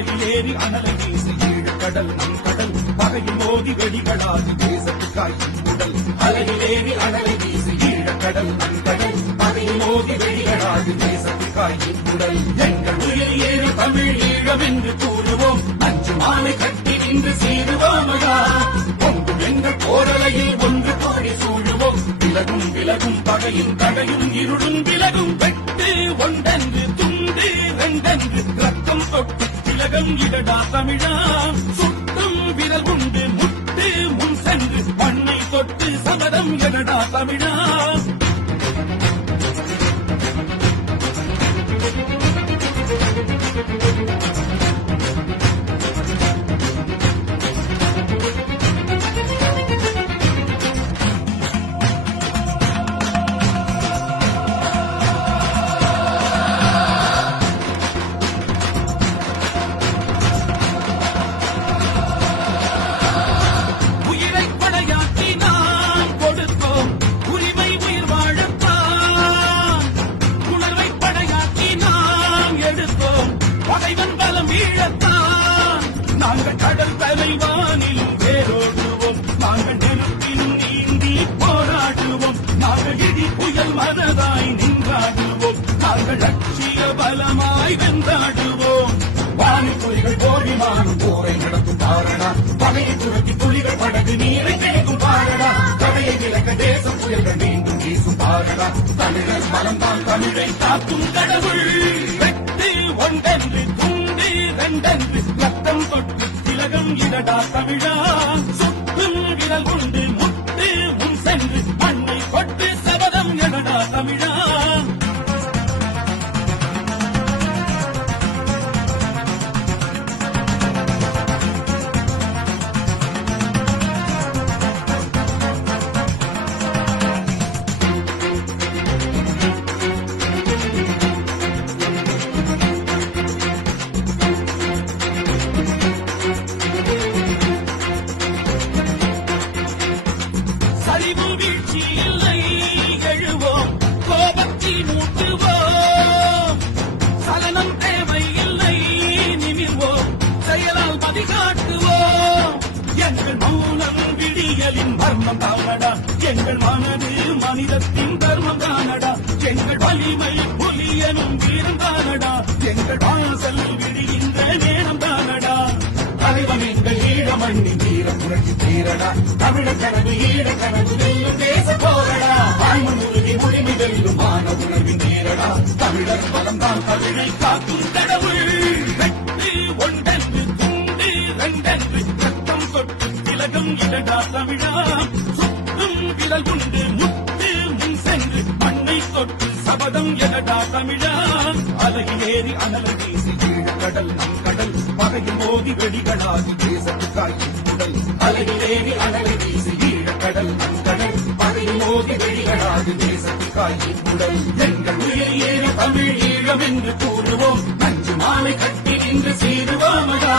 அலையில் ஏறி அனலை வீசி ஈழு கடல் நம் கடல் பகையில் மோதி வெடிகளாது தேசத்துக்காய் உடல் அலையில் ஏறி அனலை வீசி ஈழ கடல் நம் கடல் பகையில் மோதி வெடிகளாது தேசத்துக்காய் உடல் எங்கள் உயிர் ஏறி தமிழ் ஈழம் என்று கூறுவோம் அஞ்சு மாலை கட்டி நின்று சீருவோமடா பொங்கும் எங்கள் போரலையில் ஒன்று கோடி சூழுவோம் விலகும் விலகும் பகையும் தடையும் இருளும் விலகும் வெட்டு ஒன்றென்று துண்டு ரெண்டென்று ரத்தம் தொட்டு திலகம் இடடா தமிழா சுட்டும் விரல் உண்டு முட்டு முன் சென்று மண்ணை தொட்டு சபதம் எடடா தமிழா நாங்கள் கடல் தலைவானிலும் வேரோடுவோம் நாங்கள் நெருப்பிலும் நீந்தி போராடுவோம் நாங்கள் இடி புயல் மனதாய் நின்றாடுவோம் நாங்கள் லட்சிய பலமாய் வென்றாடுவோம் வானிப்புலிகள் போரிமானும் போரை நடத்தும் பாரடா பகையை துரத்தி புலிகள் படகு நீரை தேக்கும் பாரடா தடையை விலக்க தேசம் புயல்கள் மீண்டும் வீசும் பாரடா தமிழர் பலம்தான் தமிழை காக்கும் கடவுள் வெட்டு ஒன்றென்று துண்டு ரெண்டென்று ரத்தம் தொட்டு திலகம் இடடா தமிழா சுற்றும் விரல் உண்டு முட்டு முன் சென்று மண்ணை கொட்டு சபதம் எடடா தமிழா வீழ்ச்சி இல்லை எழுவோம் கோபத்தில் மூட்டுவோம் சலனம் தேவை இல்லை நிமிர்வோம் செயலால் மதிகாட்டுவோம் எங்கள் மௌனம் விடியலின் மர்மம் தானடா எங்கள் மனது மனிதத்தின் தர்மம் தானடா எங்கள் வலிமை புலியனும் வீரம் தானடா எங்கள் வாசல் விடுகின்ற நேரம் தானடா தலைவன் எங்கள் ஈழ மண்ணின் வீரம் புரட்சி தீரடா தமிழர் கனவு ஈழ கனவு வெல்லும் தேச போரடா வாய்மன் உறுதி உரிமை வெல்லும் மான உணர்வின் தீரடா தமிழர் பலம்தான் தமிழை காக்கும் கடவுள் வெட்டு ஒன்றென்று துண்டு ரெண்டென்று ரத்தம் தொட்டு திலகம் இடடா தமிழா சுற்றும் விரல் உண்டு முட்டு முன் சென்று மண்ணை தொட்டு சபதம் எடடா தமிழா அலையில் ஏறி அனலை வீசி ஈழ கடல் நம் கடல் பகையில் மோதி வெடிகளாது தேசத்துக்காய் உடல் அலையில் ஏறி அனலை வீசி ஈழ கடல் நம் கடல் பகையில் மோதி வெடிகளாது தேசத்துக்காய் உடல் எங்கள் உயிர் ஏறி தமிழ் ஈழம் என்று கூறுவோம் அஞ்சு மாலை கட்டி நின்று சீருவோமடா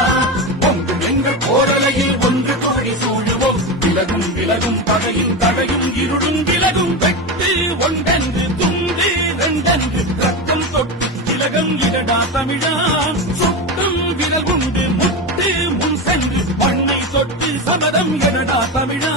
பொங்கும் எங்கள் போரலையில் ஒன்று கோடி சூழுவோம் விலகும் விலகும் பகையும் தடையும் இருளும் விலகும் வெட்டு ஒன்றென்று துண்டு ரெண்டென்று ரத்தம் தொட்டு திலகம் இடடா தமிழா சுட்டும் விரல் உண்டு முட்டு முன் சென்று மண்ணை தொட்டு சபதம் எடடா தமிழா